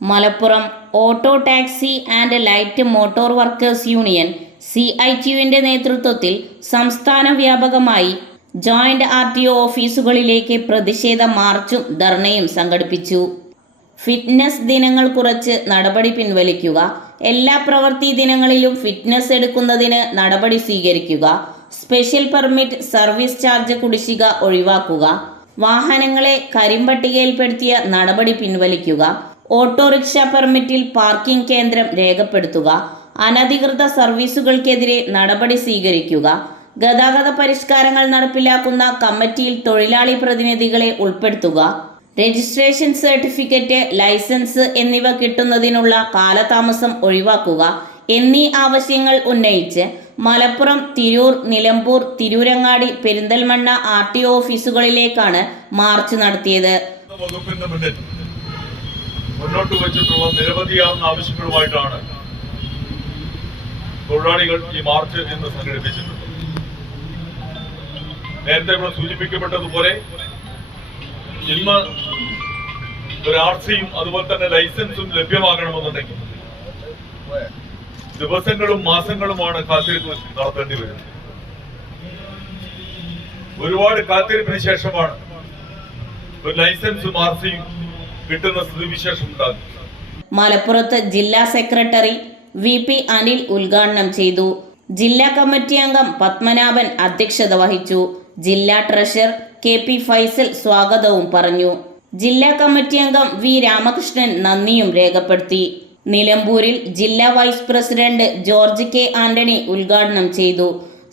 Malappuram auto taxi and light motor workers union CITUവിൻ്റെ നേതൃത്വത്തിൽ സംസ്ഥാന വ്യാപകമായി ജോയിന്റ് RTO ഓഫീസുകളിലേക്ക് പ്രതിഷേധ മാർച്ചും ധർണയും സംഘടിപ്പിച്ചു. ഫിറ്റ്നസ് ദിനങ്ങൾ കുറച്ച് നടപടി പിൻവലിക്കുക, എല്ലാ പ്രവൃത്തി ദിനങ്ങളിലും ഫിറ്റ്നസ് എടുക്കുന്നതിന് നടപടി സ്വീകരിക്കുക, സ്പെഷ്യൽ പെർമിറ്റ് സർവീസ് ചാർജ് കുടിശ്ശിക ഒഴിവാക്കുക, വാഹനങ്ങളെ കരിമ്പട്ടികയിൽപ്പെടുത്തിയ നടപടി പിൻവലിക്കുക, ഓട്ടോറിക്ഷ പെർമിറ്റിൽ പാർക്കിംഗ് കേന്ദ്രം രേഖപ്പെടുത്തുക, അനധികൃത സർവീസുകൾക്കെതിരെ നടപടി സ്വീകരിക്കുക, ഗതാഗത പരിഷ്കാരങ്ങൾ നടപ്പിലാക്കുന്ന കമ്മിറ്റിയിൽ തൊഴിലാളി പ്രതിനിധികളെ ഉൾപ്പെടുത്തുക, രജിസ്ട്രേഷൻ സർട്ടിഫിക്കറ്റ്, ലൈസൻസ് എന്നിവ കിട്ടുന്നതിനുള്ള കാലതാമസം ഒഴിവാക്കുക എന്നീ ആവശ്യങ്ങൾ ഉന്നയിച്ച് മലപ്പുറം, തിരൂർ, നിലമ്പൂർ, തിരൂരങ്ങാടി, പെരിന്തൽമണ്ണ RTO ഓഫീസുകളിലേക്കാണ് മാർച്ച് നടത്തിയത്. മുന്നോട്ട് വെച്ചിട്ടുള്ള നിരവധിയാവുന്ന ആവശ്യങ്ങളുമായിട്ടാണ് തൊഴിലാളികൾ ഈ മാർച്ച് ഇന്ന് സംഘടിപ്പിച്ചിട്ടുണ്ട്. നേരത്തെ ഇവിടെ സൂചിപ്പിക്കപ്പെട്ടതുപോലെ ഇന്ന് ഒരു RCയും അതുപോലെ തന്നെ ലൈസൻസും ലഭ്യമാകണമെന്നുണ്ടെങ്കിൽ ദിവസങ്ങളും മാസങ്ങളുമാണ് കാത്തിരിപ്പ് നടത്തേണ്ടി വരുന്നത്. ഒരുപാട് കാത്തിരിപ്പിന് ശേഷമാണ് ഒരു ലൈസൻസും RCയും കിട്ടുന്ന സ്ഥിതിവിശേഷം ഉണ്ടാകും. മലപ്പുറത്ത് ജില്ലാ സെക്രട്ടറി VP അനിൽ ഉദ്ഘാടനം ചെയ്തു. ജില്ലാ കമ്മിറ്റി അംഗം പത്മനാഭൻ അധ്യക്ഷത വഹിച്ചു. ജില്ലാ ട്രഷറർ KP ഫൈസൽ സ്വാഗതവും പറഞ്ഞു. ജില്ലാ കമ്മിറ്റി അംഗം V രാമകൃഷ്ണൻ നന്ദിയും രേഖപ്പെടുത്തി. നിലമ്പൂരിൽ ജില്ലാ vice president George K Antony ഉദ്ഘാടനം ചെയ്തു.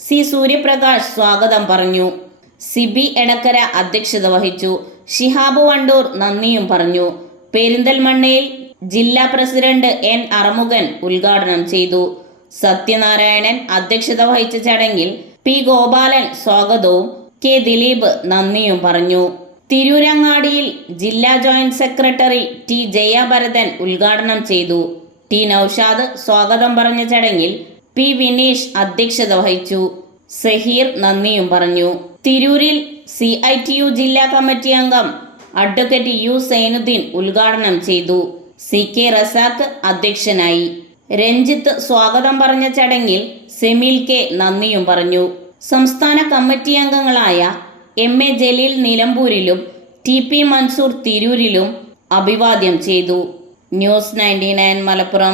C സൂര്യപ്രകാശ് സ്വാഗതം പറഞ്ഞു. സിബി എടക്കര അധ്യക്ഷത വഹിച്ചു. ഷിഹാബ് വണ്ടൂർ നന്ദിയും പറഞ്ഞു. പെരിന്തൽമണ്ണയിൽ ജില്ലാ പ്രസിഡന്റ് N അറമുഖൻ ഉദ്ഘാടനം ചെയ്തു. സത്യനാരായണൻ അധ്യക്ഷത വഹിച്ച ചടങ്ങിൽ P ഗോപാലൻ സ്വാഗതവും K ദിലീപ് നന്ദിയും പറഞ്ഞു. തിരൂരങ്ങാടിയിൽ ജില്ലാ ജോയിന്റ് സെക്രട്ടറി T ജയഭരതൻ ഉദ്ഘാടനം ചെയ്തു. T നൌഷാദ് സ്വാഗതം പറഞ്ഞ ചടങ്ങിൽ P വിനീഷ് അധ്യക്ഷത വഹിച്ചു. സഹീർ നന്ദിയും പറഞ്ഞു. തിരൂരിൽ CITU ജില്ലാ കമ്മിറ്റി അംഗം അഡ്വക്കേറ്റ് U സൈനുദ്ദീൻ ഉദ്ഘാടനം ചെയ്തു. CK റസാഖ് അധ്യക്ഷനായി. രഞ്ജിത്ത് സ്വാഗതം പറഞ്ഞ ചടങ്ങിൽ സെമീൽ K നന്ദിയും പറഞ്ഞു. സംസ്ഥാന കമ്മിറ്റി അംഗങ്ങളായ MA ജലീൽ നിലമ്പൂരിലും TP മൻസൂർ തിരൂരിലും അഭിവാദ്യം ചെയ്തു. ന്യൂസ് 99 മലപ്പുറം.